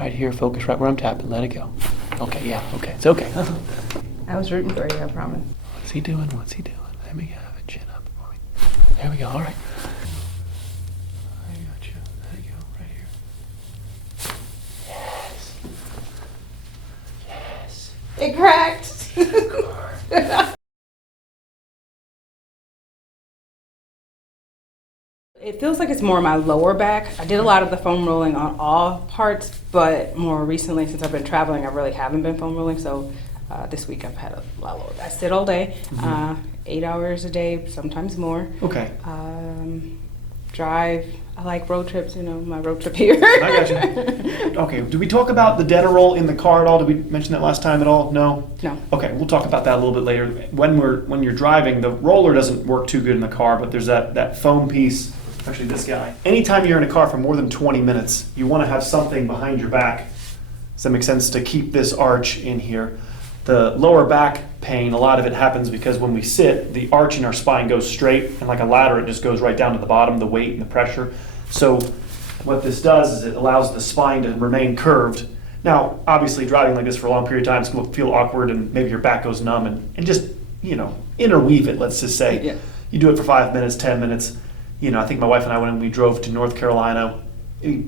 right here, focus right where I'm tapping, let it go. Okay, yeah, okay, it's okay. I was rooting for you, I promise. What's he doing? What's he doing? Let me have a chin up for me. There we go, all right. I got you. There you go, right here. Yes. Yes. It cracked. It feels like it's more my lower back. I did a lot of the foam rolling on all parts, but more recently, since I've been traveling, I really haven't been foam rolling. So this week I've had a lot of lower. I sit all day, 8 hours a day, sometimes more. Okay. Drive. I like road trips, you know, my road trip here. I got you. Okay, did we talk about the Denneroll in the car at all? Did we mention that last time at all? No? No. Okay, we'll talk about that a little bit later. When you're driving, the roller doesn't work too good in the car, but there's that foam piece, especially this guy. Anytime you're in a car for more than 20 minutes, you want to have something behind your back. Does that make sense? To keep this arch in here. The lower back pain, a lot of it happens because when we sit, the arch in our spine goes straight, and like a ladder, it just goes right down to the bottom, the weight and the pressure. So what this does is it allows the spine to remain curved. Now, obviously, driving like this for a long period of time is going to feel awkward, and maybe your back goes numb, and just, you know, interweave it, let's just say. Yeah. You do it for 5 minutes, 10 minutes. You know, I think my wife and I, when we drove to North Carolina,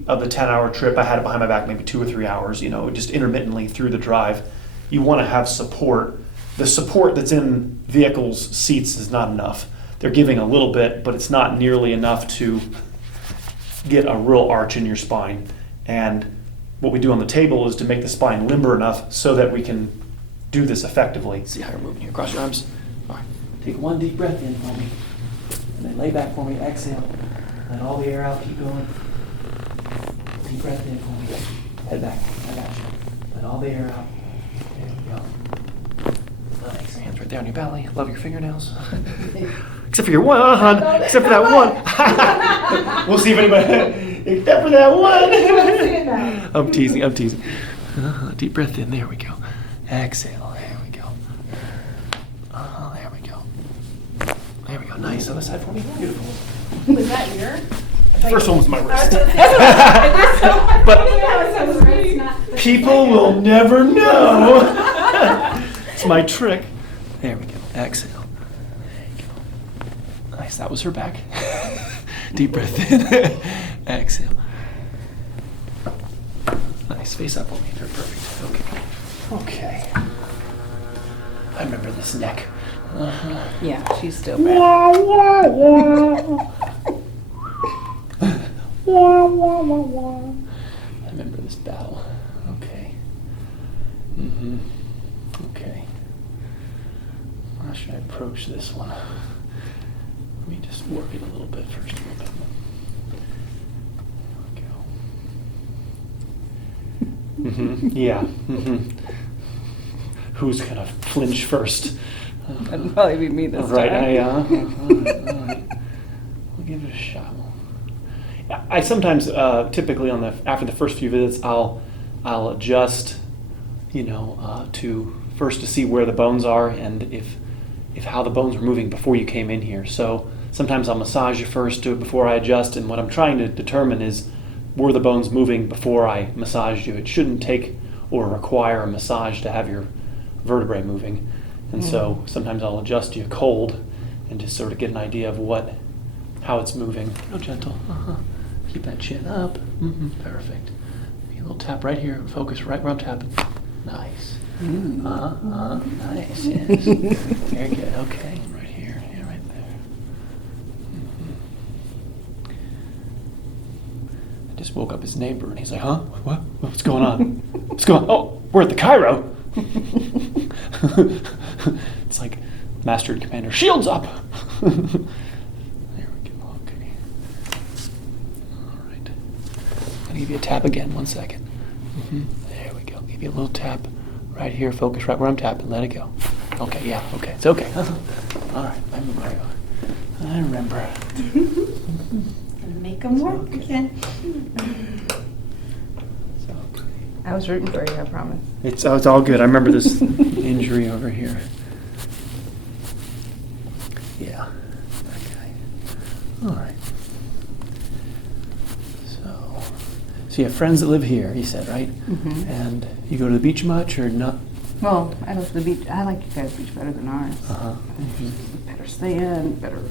of the 10-hour trip, I had it behind my back maybe 2 or 3 hours, you know, just intermittently through the drive. You want to have support. The support that's in vehicles' seats is not enough. They're giving a little bit, but it's not nearly enough to get a real arch in your spine. And what we do on the table is to make the spine limber enough so that we can do this effectively. See how you're moving here. Cross your arms. All right. Take one deep breath in for me. And then lay back for me. Exhale. Let all the air out. Keep going. Deep breath in for me. Head back. I got you. Let all the air out. There we go. Nice. Hands right there on your belly. Love your fingernails. Except for your one. Except for that one. We'll see if anybody. Except for that one. I'm teasing. Deep breath in. There we go. Exhale. There we go. There we go. There we go. Nice. Other side for me. Beautiful. Was that your? The first one was my wrist. But people will never know. It's my trick. There we go. Exhale. There you go. Nice. That was her back. Deep breath in. Exhale. Nice. Face up on me. They're perfect. Okay. I remember this neck. Yeah, she's still bad. I remember this battle. Okay. Okay. How should I approach this one? Let me just work it a little bit first. There we go. Yeah. Who's gonna flinch first? That'd probably be me this right, time. Right. We'll give it a shot. I sometimes, typically after the first few visits, I'll adjust, to see where the bones are and if how the bones were moving before you came in here. So sometimes I'll massage you first before I adjust, and what I'm trying to determine is were the bones moving before I massaged you. It shouldn't take or require a massage to have your vertebrae moving, and so sometimes I'll adjust you cold and just sort of get an idea of how it's moving. Real gentle. Keep that chin up. Perfect. A little tap right here. Focus right where I'm tapping. Nice. Nice. Yes. Very good. Okay. Right here. Yeah, right there. I just woke up his neighbor, and he's like, "Huh? What? What's going on? What's going on? Oh, we're at the Chiro." It's like Master and Commander. Shields up. I'll give you a tap again, 1 second. There we go. Give you a little tap right here. Focus right where I'm tapping. Let it go. Okay, yeah, okay. It's okay. All right, I remember. Make them work again. I was rooting for you, I promise. It's all good. I remember this injury over here. Yeah. Okay. All right. So you have friends that live here, you said, right? Mm-hmm. And you go to the beach much or not? Well, I go to the beach. I like you guys' beach better than ours. Uh-huh. Better sand, better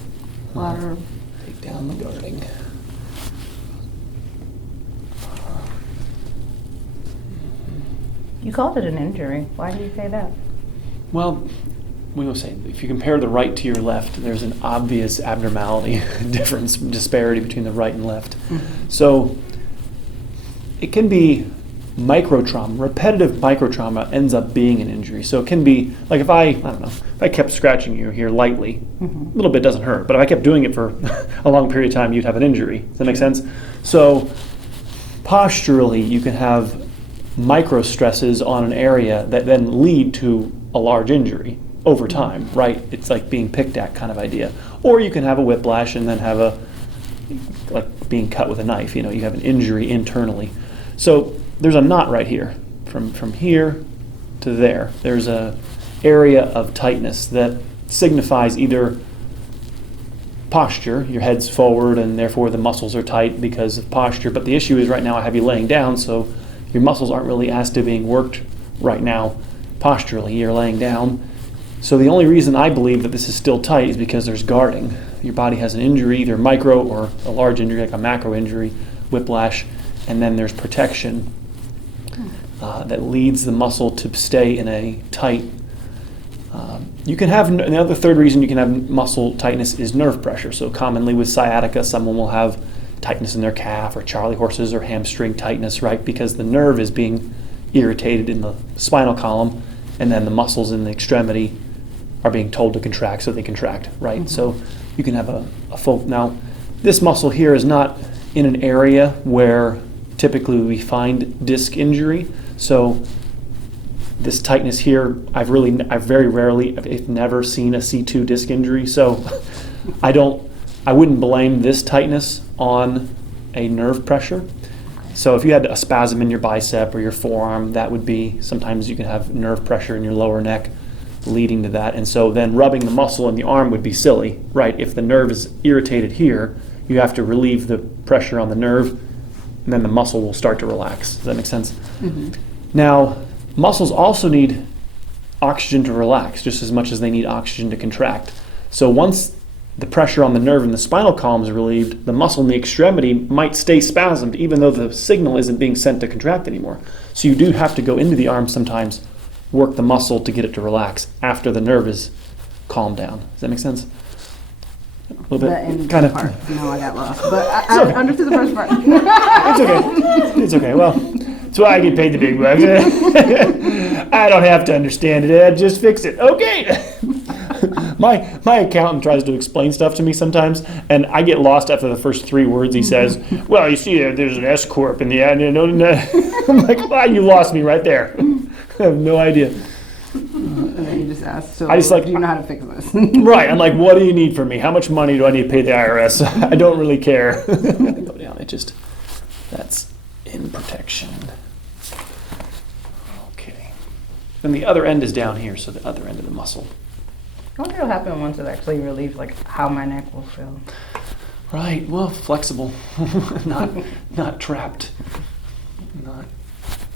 water. Take down the guarding. You called it an injury. Why do you say that? Well, we will say, if you compare the right to your left, there's an obvious abnormality, difference, disparity between the right and left. Mm-hmm. So it can be microtrauma. Repetitive microtrauma ends up being an injury. So it can be, like if I don't know, if I kept scratching you here lightly, a little bit doesn't hurt, but if I kept doing it for a long period of time, you'd have an injury. Does that make sense? So posturally, you can have micro stresses on an area that then lead to a large injury over time, right? It's like being picked at kind of idea. Or you can have a whiplash and then have like being cut with a knife, you have an injury internally. So there's a knot right here, from here to there. There's a area of tightness that signifies either posture, your head's forward and therefore the muscles are tight because of posture, but the issue is right now I have you laying down, so your muscles aren't really asked to being worked right now posturally. You're laying down. So the only reason I believe that this is still tight is because there's guarding. Your body has an injury, either micro or a large injury, like a macro injury, whiplash, and then there's protection that leads the muscle to stay in a tight. You can have, the other third reason you can have muscle tightness is nerve pressure. So commonly with sciatica, someone will have tightness in their calf or Charlie horses or hamstring tightness, right? Because the nerve is being irritated in the spinal column, and then the muscles in the extremity are being told to contract, so they contract, right? Mm-hmm. So you can have a full, now this muscle here is not in an area where typically we find disc injury. So this tightness here, I've very rarely, if never seen a C2 disc injury. So I wouldn't blame this tightness on a nerve pressure. So if you had a spasm in your bicep or your forearm, that would be, sometimes you can have nerve pressure in your lower neck leading to that. And so then rubbing the muscle in the arm would be silly, right? If the nerve is irritated here, you have to relieve the pressure on the nerve, and then the muscle will start to relax. Does that make sense? Mm-hmm. Now, muscles also need oxygen to relax just as much as they need oxygen to contract. So once the pressure on the nerve in the spinal column is relieved, the muscle in the extremity might stay spasmed even though the signal isn't being sent to contract anymore. So you do have to go into the arm sometimes, work the muscle to get it to relax after the nerve is calmed down. Does that make sense? A little bit, kind of. Part. No, I got lost, but I okay. understood the first part. It's okay. It's okay. Well, that's why I get paid the big bucks. I don't have to understand it, Ed. Just fix it. Okay. My accountant tries to explain stuff to me sometimes, and I get lost after the first 3 words he says. Well, you see, there's an S corp in the end. I'm like, well, you lost me right there. I have no idea. And then you just ask, so I just do you know how to fix this? Right. I'm like, what do you need from me? How much money do I need to pay the IRS? I don't really care. Go down. That's in protection. Okay. Then the other end is down here, so the other end of the muscle. I wonder what'll happen once it actually relieves, like how my neck will feel. Right. Well, flexible, not trapped, not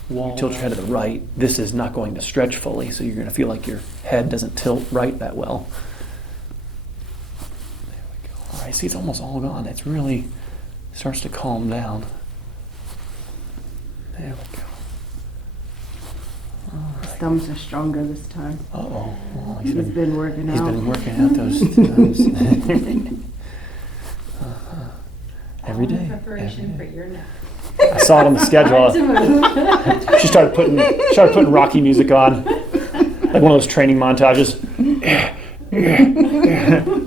wall. You tilt your head to the right. This is not going to stretch fully, so you're going to feel like your head doesn't tilt right that well. There we go. All right. See, it's almost all gone. It's really starts to calm down. There we go. His thumbs are stronger this time. Uh-oh. Oh, he's been working out. He's been working out those thumbs. Every day. Preparation for your neck. I saw it on the schedule. She started putting Rocky music on, like one of those training montages.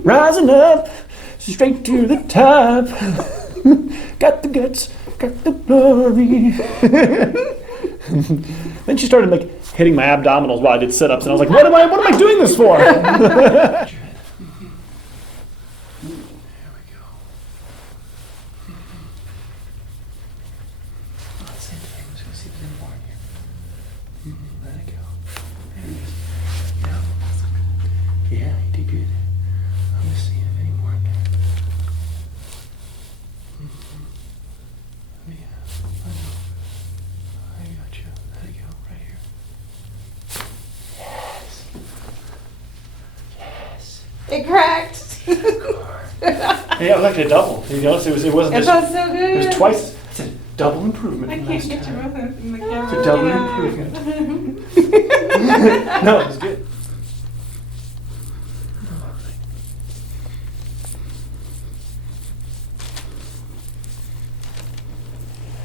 Rising up, straight to the top. Got the guts, got the glory. Then she started like hitting my abdominals while I did sit-ups, and I was like, what am I doing this for? Yeah, you did good. I'm just seeing if any more in there. Yeah, I know. it cracked. Yeah, like a double. You know, it wasn't It just. felt so good. It was twice. It's a double improvement. I from can't last get you time. both in the camera. It's a double improvement. No, it was good.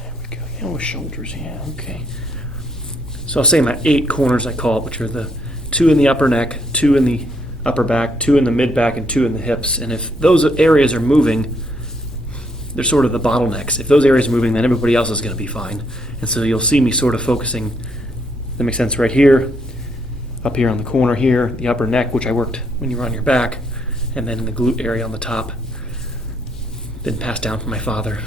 There we go. Yeah, with shoulders. Yeah, okay. So I'll say my 8 corners, I call it, which are the 2 in the upper neck, 2 in the upper back, 2 in the mid back, and 2 in the hips. And if those areas are moving, they're sort of the bottlenecks. If those areas are moving, then everybody else is going to be fine. And so you'll see me sort of focusing, that makes sense, right here, up here on the corner here, the upper neck, which I worked when you were on your back, and then in the glute area on the top. Been passed down from my father.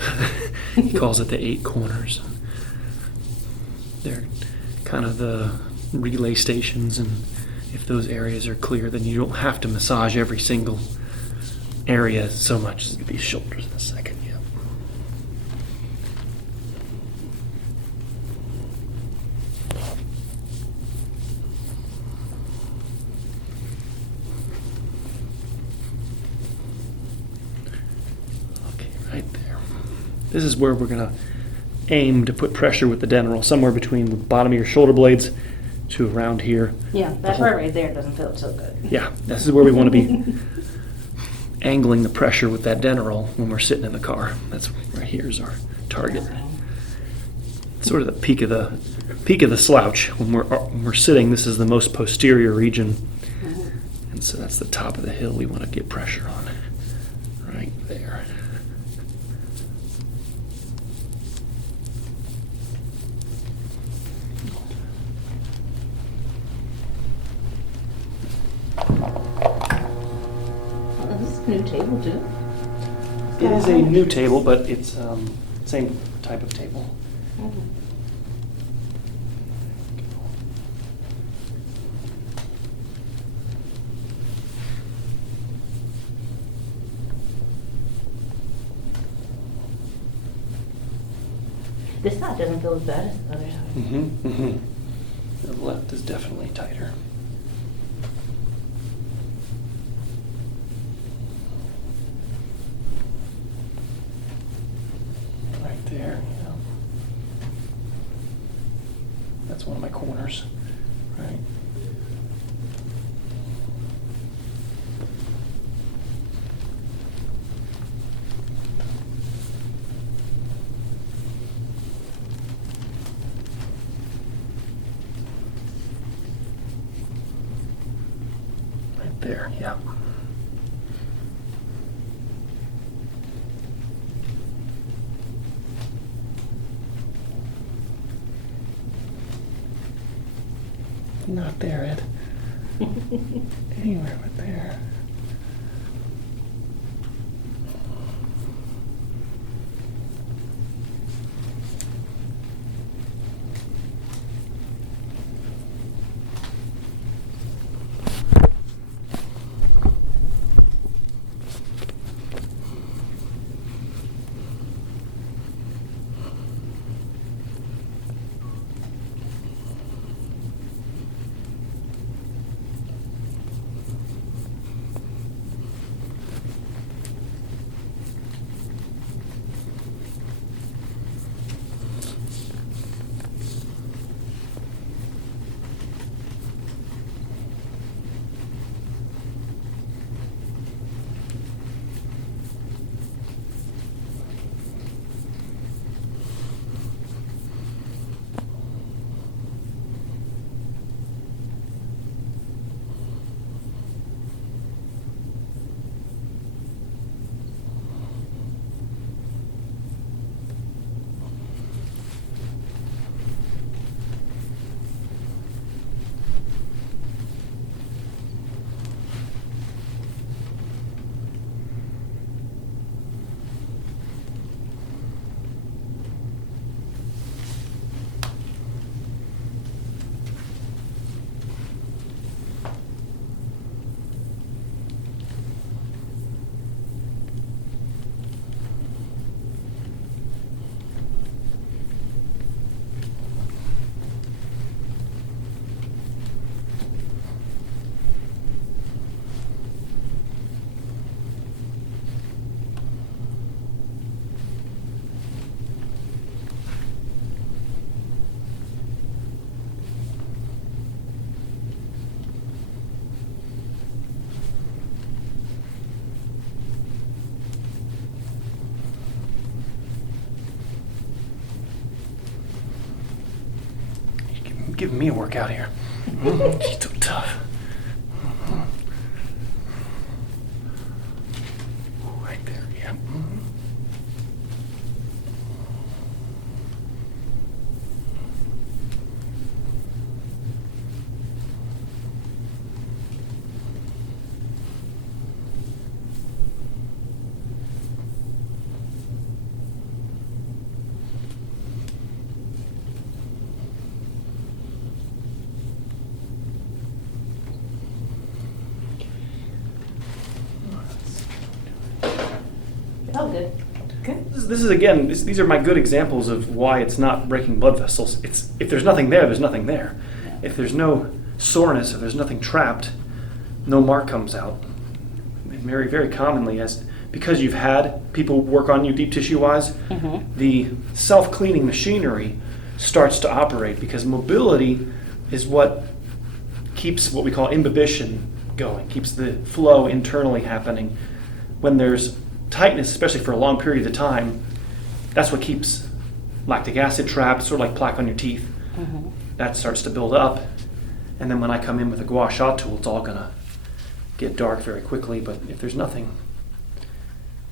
He calls it the 8 corners. They're kind of the relay stations, and if those areas are clear, then you don't have to massage every single area so much. It's going to be shoulders in a second. Yeah. Okay, right there. This is where we're going to aim to put pressure with the Denneroll, somewhere between the bottom of your shoulder blades to around here. Yeah, that part right there doesn't feel so good. Yeah, this is where we want to be angling the pressure with that Denneroll when we're sitting in the car. That's right here is our target. Sort of the peak of the slouch. When we're sitting, this is the most posterior region, and so that's the top of the hill we want to get pressure on. Right there. Oh, this is a new table too. It is a new table, but it's same type of table. This side doesn't feel as bad as the other side. Mm-hmm, mm-hmm. The left is definitely tighter. Right there, yeah. That's one of my corners, right? Right there, yeah. Not there, Ed. Anywhere but there. giving me a workout here. She's so tough. Right there, yeah. Oh, good. This is again, these are my good examples of why it's not breaking blood vessels. It's if there's nothing there, there's nothing there. If there's no soreness, if there's nothing trapped, no mark comes out. And very, very commonly, because you've had people work on you deep tissue wise, the self-cleaning machinery starts to operate because mobility is what keeps what we call imbibition going, keeps the flow internally happening. When there's tightness, especially for a long period of time, that's what keeps lactic acid trapped, sort of like plaque on your teeth. That starts to build up, and then when I come in with a gua sha tool, it's all gonna get dark very quickly. But if there's nothing,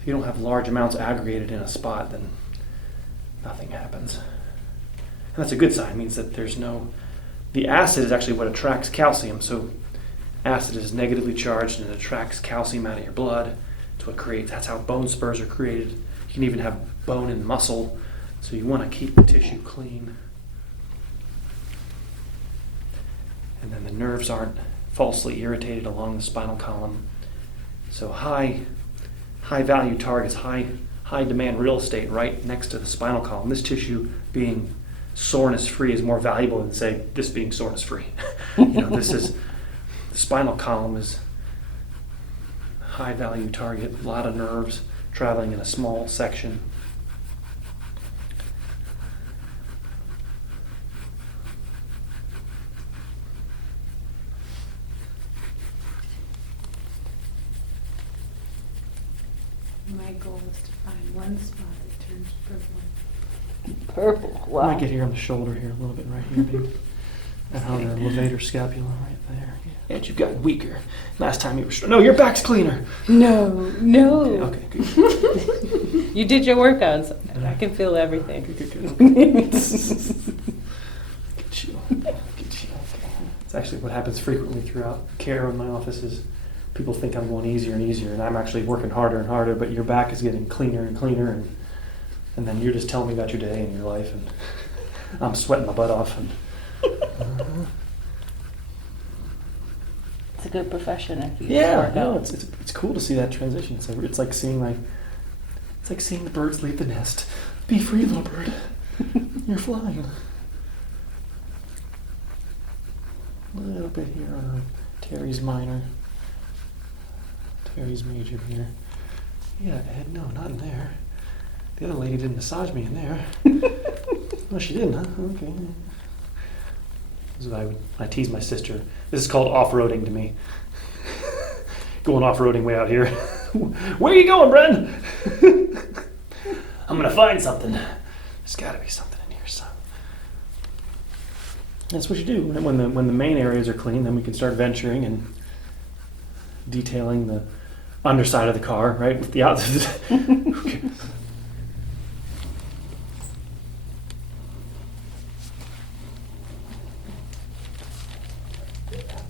if you don't have large amounts aggregated in a spot, then nothing happens. And that's a good sign. It means that the acid is actually what attracts calcium. So acid is negatively charged and it attracts calcium out of your blood. That's how bone spurs are created. You can even have bone and muscle, so you want to keep the tissue clean. And then the nerves aren't falsely irritated along the spinal column. So high value targets, high demand real estate right next to the spinal column. This tissue being soreness free is more valuable than, say, this being soreness free. The spinal column is high value target, a lot of nerves traveling in a small section. My goal is to find one spot that turns purple. Purple, I wow. might get here on the shoulder here, a little bit right here, maybe. And on the levator scapula right there. Yeah, and you've gotten weaker. Last time you were No, your back's cleaner. No. Okay, good. You did your workouts. I can feel everything. Good. Get you. It's actually what happens frequently throughout care in my office is people think I'm going easier and easier, and I'm actually working harder and harder, but your back is getting cleaner and cleaner, and then you're just telling me about your day and your life, and I'm sweating my butt off. And It's a good profession if you yeah, work no, out. it's cool to see that transition. So it's like seeing the birds leave the nest. Be free, little bird. You're flying. A little bit here on Terry's minor. Terry's major here. Yeah, Ed, no, not in there. The other lady didn't massage me in there. No, she didn't, huh? Okay. This is what I tease my sister. This is called off-roading to me. Going off-roading way out here. Where are you going, Bren? I'm gonna find something. There's gotta be something in here, son. That's what you do. When the main areas are clean, then we can start venturing and detailing the underside of the car, right? With the outside. Okay.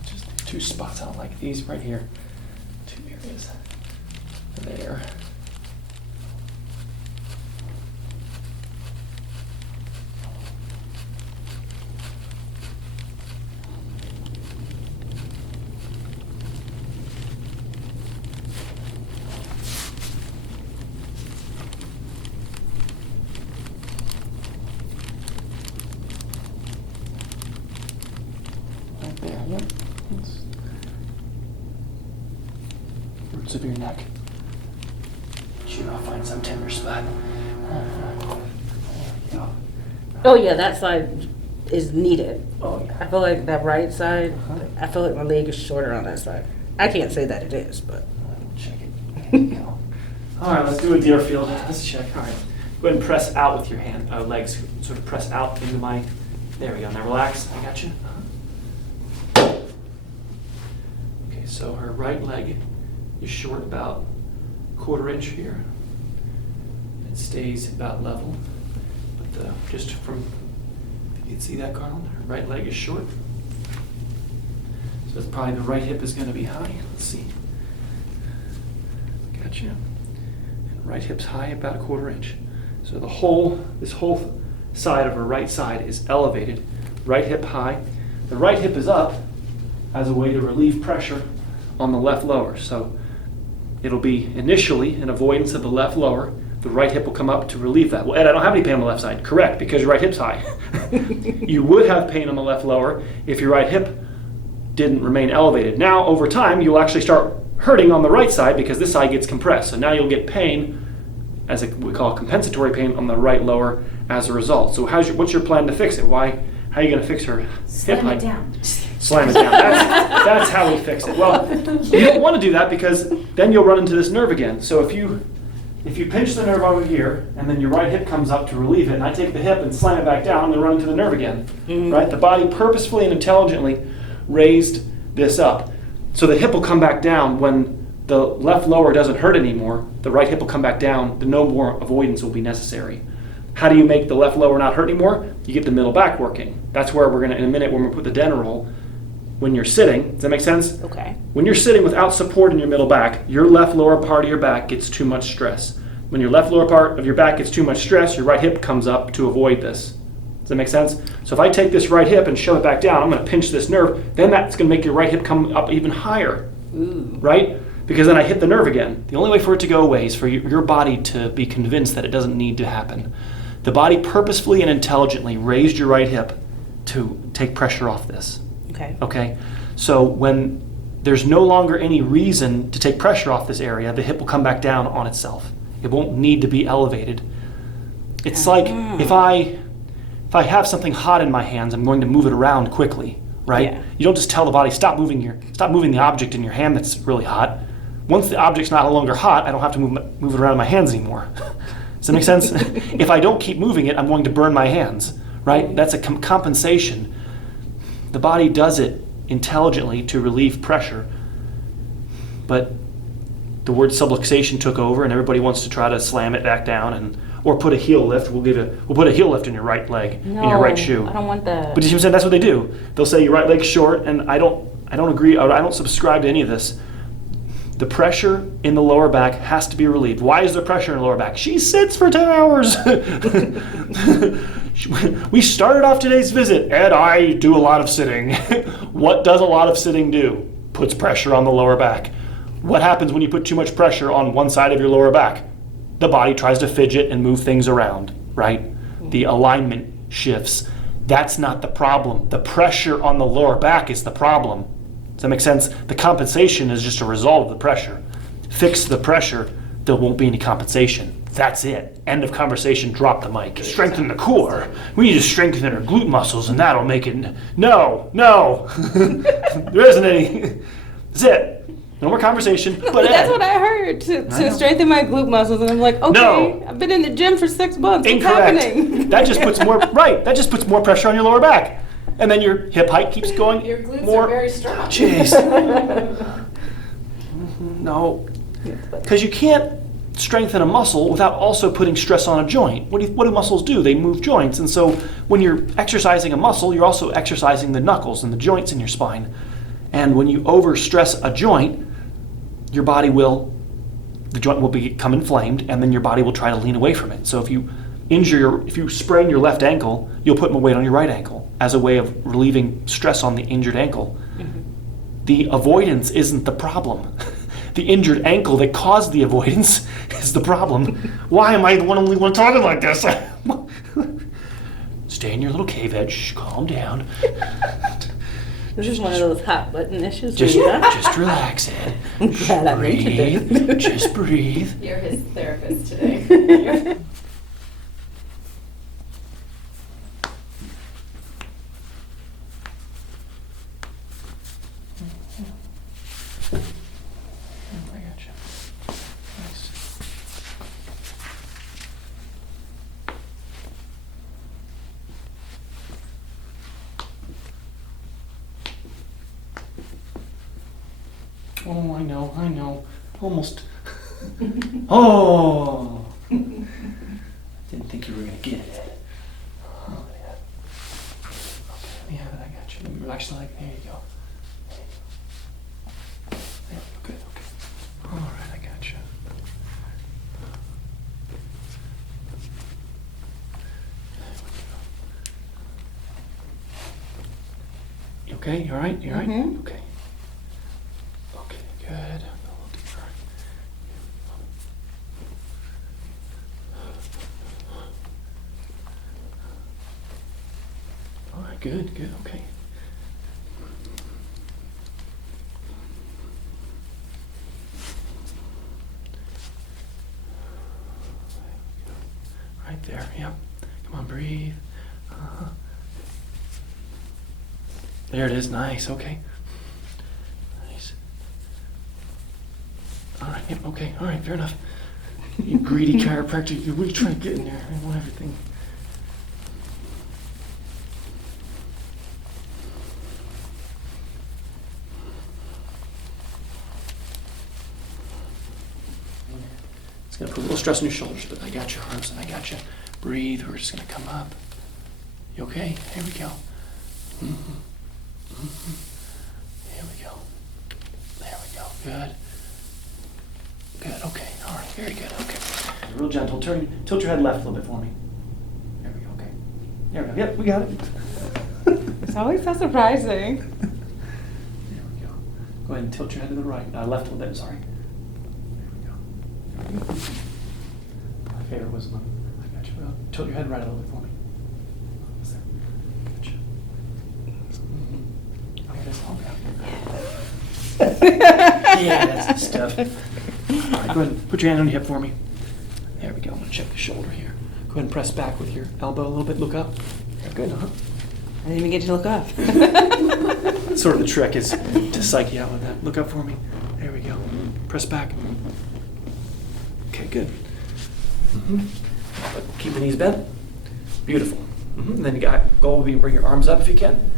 Just two spots out like these right here. Two areas. There. Right there, yep. Roots of your neck. Sure, I'll find some tender spot. There we go. Oh yeah, that side is needed. Oh, yeah. I feel like that right side, Uh-huh. I feel like my leg is shorter on that side. I can't say that it is, but. Check it. There you go. All right, let's do a Deerfield. Let's check. All right. Go ahead and press out with your legs. Sort of press out into my There we go. Now relax. I got you. Okay, so her right leg is short about 1/4 inch here. It stays about level. But just from, you can see that, Carl? Her right leg is short. So it's probably the right hip is going to be high. Let's see. Gotcha. Right hip's high about 1/4 inch. So this whole side of her right side is elevated. Right hip high. The right hip is up as a way to relieve pressure on the left lower. So it'll be initially an avoidance of the left lower. The right hip will come up to relieve that. Well, Ed, I don't have any pain on the left side. Correct, because your right hip's high. You would have pain on the left lower if your right hip didn't remain elevated. Now, over time, you'll actually start hurting on the right side because this side gets compressed. So now you'll get pain, as we call compensatory pain, on the right lower as a result. So what's your plan to fix it? How are you going to fix her hip Slam height? it down. Slam it down. That's how we fix it. Well, you don't want to do that because then you'll run into this nerve again. So if you pinch the nerve over here and then your right hip comes up to relieve it, and I take the hip and slam it back down, I'm going to run into the nerve again. Right? The body purposefully and intelligently raised this up. So the hip will come back down when the left lower doesn't hurt anymore. The right hip will come back down. No more avoidance will be necessary. How do you make the left lower not hurt anymore? You get the middle back working. That's where we're going to, in a minute, when we put the Denneroll, when you're sitting, does that make sense? Okay. When you're sitting without support in your middle back, your left lower part of your back gets too much stress. When your left lower part of your back gets too much stress, your right hip comes up to avoid this. Does that make sense? So if I take this right hip and shove it back down, I'm going to pinch this nerve, then that's going to make your right hip come up even higher. Ooh. Right? Because then I hit the nerve again. The only way for it to go away is for your body to be convinced that it doesn't need to happen. The body purposefully and intelligently raised your right hip to take pressure off this. Okay. Okay? So when there's no longer any reason to take pressure off this area, the hip will come back down on itself. It won't need to be elevated. It's like if I have something hot in my hands, I'm going to move it around quickly, right? Yeah. You don't just tell the body, stop moving the object in your hand that's really hot. Once the object's no longer hot, I don't have to move it around in my hands anymore. Does that make sense? If I don't keep moving it, I'm going to burn my hands, right? That's a compensation. The body does it intelligently to relieve pressure, but the word subluxation took over, and everybody wants to try to slam it back down or put a heel lift. We'll put a heel lift in your right leg, in your right shoe. I don't want that. But you see what I'm saying? That's what they do. They'll say your right leg's short, and I don't agree. I don't subscribe to any of this. The pressure in the lower back has to be relieved. Why is there pressure in the lower back? She sits for 10 hours. We started off today's visit, and I do a lot of sitting. What does a lot of sitting do? Puts pressure on the lower back. What happens when you put too much pressure on one side of your lower back? The body tries to fidget and move things around, right? The alignment shifts. That's not the problem. The pressure on the lower back is the problem. Does that make sense? The compensation is just a result of the pressure. Fix the pressure, there won't be any compensation. That's it. End of conversation, drop the mic. Strengthen the core. We need to strengthen our glute muscles and that'll make it. No. There isn't any. That's it. No more conversation. But that's what I heard, to strengthen my glute muscles. And I'm like, okay, No. I've been in the gym for 6 months. Incorrect. What's happening? That just puts more, right, that just puts more pressure on your lower back. And then your hip height keeps going Your glutes more. are very strong. Jeez. No. Because you can't strengthen a muscle without also putting stress on a joint. What do muscles do? They move joints. And so when you're exercising a muscle, you're also exercising the knuckles and the joints in your spine. And when you overstress a joint, the joint will become inflamed, and then your body will try to lean away from it. So if you sprain your left ankle, you'll put more weight on your right ankle as a way of relieving stress on the injured ankle. Mm-hmm. The avoidance isn't the problem. The injured ankle that caused the avoidance is the problem. Why am I the only one talking like this? Stay in your little cave edge. Calm down. This is one of those hot button issues. Just Rita. relax, Ed. I'm glad I mentioned it. Just breathe. You're his therapist today. I gotcha. Nice. Oh, I know. Almost. Oh! Didn't think you were gonna get it. Oh, yeah. Okay, let me have it, I got you. Let me relax the leg. There you go. There you go, good, okay. All right, I got you. You okay? You all right? You all right? Mhm. Okay. Okay, good. A little deeper. All right, good, okay. Right there, yep. Come on, breathe. Uh-huh. There it is, nice, okay. Nice. All right, yep, okay, all right, fair enough. You greedy chiropractor, you really try to get in there. I want everything. It's gonna put a little stress on your shoulders, but I got your arms and I got you. Breathe, we're just gonna come up. You okay? Here we go. Here we go. There we go, good. Good, okay, all right, very good, okay. Real gentle, tilt your head left a little bit for me. There we go, okay. There we go, yep, we got it. It's always so surprising. There we go. Go ahead and tilt your head to the right, left a little bit, sorry. There we go. My favorite was one. I got you. Well, tilt your head right a little bit for me. Almost there. Gotcha. Okay, that's all good. Yeah, that's the stuff. All right, go ahead and put your hand on your hip for me. There we go. I'm going to check the shoulder here. Go ahead and press back with your elbow a little bit. Look up. Yeah, good, I didn't even get to look up. That's sort of the trick is to psych you out with that. Look up for me. There we go. Press back. Okay, good. Keep the knees bent. Beautiful. Then you got goal would be bring your arms up if you can.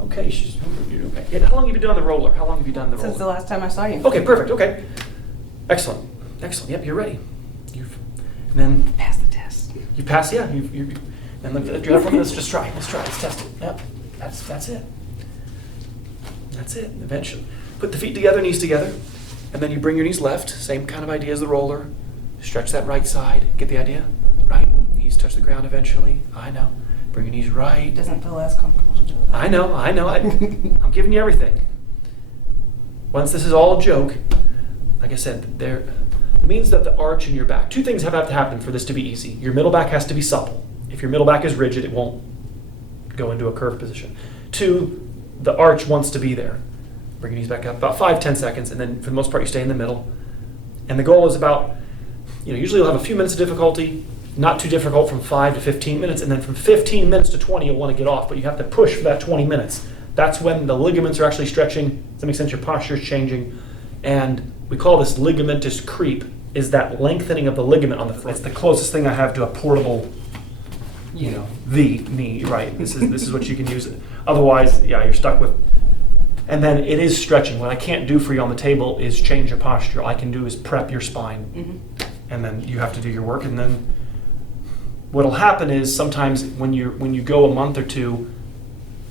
Okay, you're okay. Yeah, how long have you been doing the roller? How long have you done the roller? Since the last time I saw you. Okay, perfect. Okay, excellent. Yep, you're ready. And then Pass the test. you pass. Yeah, you. And lift your head from. Let's just try. Let's test it. Yep, that's it. That's it. Eventually, put the feet together, knees together, and then you bring your knees left. Same kind of idea as the roller. Stretch that right side. Get the idea? Right. Knees touch the ground eventually. I know. Bring your knees right. It doesn't feel as comfortable to do it. I know. I'm giving you everything. Once this is all a joke, like I said, it means that the arch in your back, two things have to happen for this to be easy. Your middle back has to be supple. If your middle back is rigid, it won't go into a curved position. Two, the arch wants to be there. Bring your knees back up about 5-10 seconds, and then for the most part you stay in the middle. And the goal is about, usually you'll have a few minutes of difficulty, not too difficult from 5 to 15 minutes, and then from 15 minutes to 20 you'll want to get off, but you have to push for that 20 minutes. That's when the ligaments are actually stretching. Does that make sense? Your posture is changing. And we call this ligamentous creep, is that lengthening of the ligament on the foot. It's the closest thing I have to a portable, the knee, right? This is what you can use. Otherwise, you're stuck with. And then it is stretching. What I can't do for you on the table is change your posture. All I can do is prep your spine. And then you have to do your work. And then what'll happen is sometimes when you go a month or two,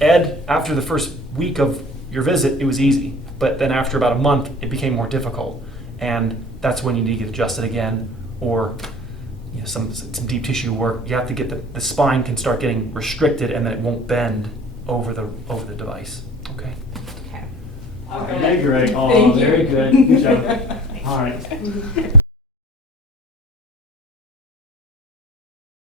Ed, after the first week of your visit, it was easy. But then after about a month, it became more difficult. And that's when you need to get adjusted again, or some deep tissue work. You have to get the spine can start getting restricted, and then it won't bend over the device. Okay. Okay. Okay, great. Oh, Thank you. very good. Good job. All right.